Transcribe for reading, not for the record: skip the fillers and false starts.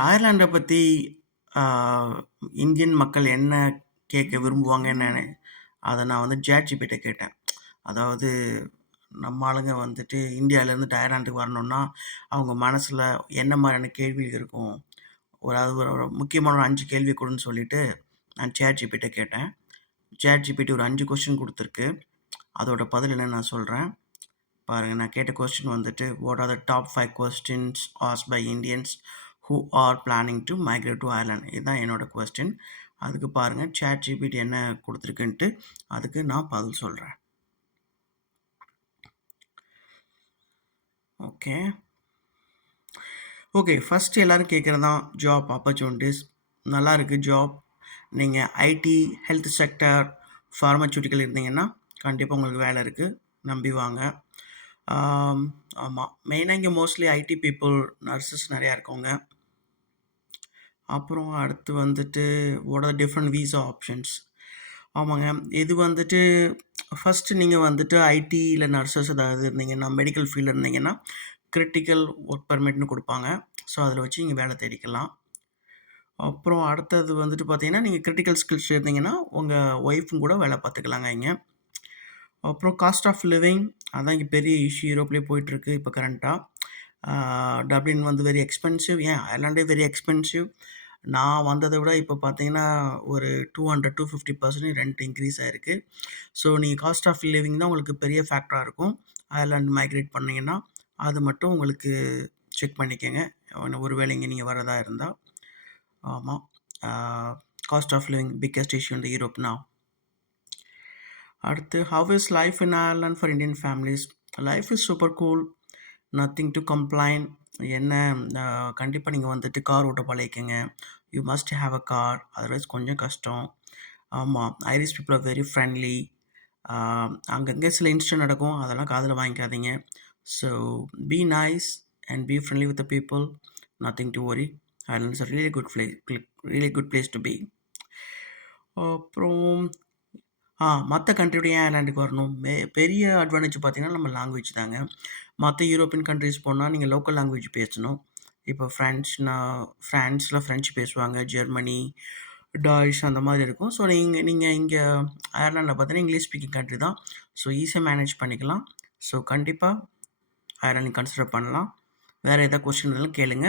அயர்லாண்ட பத்தி ஆ இந்தியன் மக்கள் என்ன கேட்க விரும்புவாங்கன்னு அத நான் வந்து ChatGPT கேட்டேன். அதாவது நம்ம ஆளுங்க வந்துட்டு இந்தியாவிலேருந்து அயர்லாந்துக்கு வரணும்னா, அவங்க மனசுல என்ன மாரியான கேள்விகள் இருக்கும்? அதாவது ஒரு முக்கியமான ஒரு 5 கேள்வி குடுன்னு சொல்லிட்டு நான் ChatGPT கேட்டேன். ChatGPT ஒரு 5 கொஸ்டின் குடுத்துருக்கு. அதோட பதில் என்னன்னு நான் சொல்றேன். பாருங்க, நான் கேட்ட கொஸ்டின் வந்துட்டு, "what are the top 5 questions asked by Indians who are planning to migrate to Ireland?" இதுதான் என்னோட கொஸ்டின். அதுக்கு பாருங்க ChatGPT என்ன குடுத்துருக்குன்ட்டு, அதுக்கு நான் பதில் சொல்றேன். ஓகே. ஓகே. ஃபர்ஸ்ட் எல்லாரும் கேட்கறது தான் ஜாப் ஆப்பர்ச்சுனிட்டீஸ். நல்லா இருக்கு ஜாப். நீங்க ஐடி, ஹெல்த் செக்டார், பார்மசூட்டிக்கல் இருந்தீங்கன்னா, கண்டிப்பா உங்களுக்கு வேலை இருக்கு. நம்பி வாங்க. ஆம், ஆமா. மெயினா இங்க மோஸ்ட்லி ஐடி பீப்பிள், நர்சஸ் நெறையா இருக்கவங்க. அப்புறம் அடுத்து வந்துட்டு what are different visa options. ஆமாங்க. இது வந்துட்டு ஃபர்ஸ்ட்டு நீங்க வந்துட்டு ஐடி இல்ல நர்சஸ் ஏதாவது இருந்தீங்கன்னா, மெடிக்கல் ஃபீல்ட்ல இருந்தீங்கன்னா, கிரிட்டிக்கல் ஒர்க் பெர்மிட்ன்னு குடுப்பாங்க. ஸோ, அதில வச்சு நீங்க வேலை தேடிக்கலாம். அப்புறம் அடுத்தது வந்துட்டு பார்த்தீங்கன்னா, நீங்க கிரிட்டிக்கல் ஸ்கில்ஸ் இருந்தீங்கன்னா, உங்க ஒய்ஃபும் கூட வேலை பார்த்துக்கலாங்க இங்க. அப்புறம் காஸ்ட் ஆஃப் லிவிங் அதான் இங்க பெரிய இஷ்யூ யூரோப்லயே போயிட்டுருக்கு இப்ப கரண்ட்டா. டப்ளின் வந்து வெரி எக்ஸ்பென்சிவ். ஏன் அயர்லாண்டே வெரி எக்ஸ்பென்சிவ். நான் வந்தத விட இப்ப பார்த்தீங்கன்னா, ஒரு 200-250% ரென்ட் இன்க்ரீஸ் ஆயிருக்கு. ஸோ, நீங்க காஸ்ட் ஆஃப் லிவிங் தான் உங்களுக்கு பெரிய ஃபேக்டரா இருக்கும். அயர்லாண்ட் மைக்ரேட் பண்ணீங்கன்னா, அது மட்டும் உங்களுக்கு செக் பண்ணிக்கங்க. ஒருவேளை இங்க நீங்க வரதா இருந்தா. ஆமா. Ah cost of living biggest issue in the Europe now. அடுத்து how is life in Ireland for Indian families? Life is super cool. Nothing to complain. என்ன கண்டிப்பா நீங்க வந்துட்டு கார் ஓட்ட பழகிக்கங்க. You must have a car. Otherwise கொஞ்சம் கஷ்டம். ஆமா. Irish people are very friendly. ஆ அங்கங்க சில இன்சிடென்ட் நடக்கும். அதெல்லாம் காதுல வாங்கிக்காதீங்க. So be nice and be friendly with the people. Nothing to worry. Ireland is a really good place to be. அப்புறம் மத்த கண்ட்ரியோட ஏன் அயர்லாண்டுக்கு வரணும்? பெரிய அட்வான்டேஜ் பார்த்தீங்கன்னா, நம்ம லாங்குவேஜ் தாங்க. மத்த யூரோப்பியன் கண்ட்ரீஸ் போனா, நீங்க லோக்கல் லாங்குவேஜ் பேசணும். இப்போ ஃப்ரான்ஸ்ல ஃப்ரெஞ்ச் பேசுவாங்க. ஜெர்மனி, டாய்ஷ் அந்த மாதிரி இருக்கும். ஸோ, நீங்க நீங்க இங்க அயர்லாண்ட்ல பார்த்தீங்கன்னா, இங்கிலீஷ் ஸ்பீக்கிங் கண்ட்ரி தான். ஸோ, ஈஸியா மேனேஜ் பண்ணிக்கலாம். ஸோ, கண்டிப்பா அயர்லாண்ட் கன்சிடர் பண்ணலாம். வேற ஏதாவது கொஸ்டின் இருந்தாலும் கேளுங்க.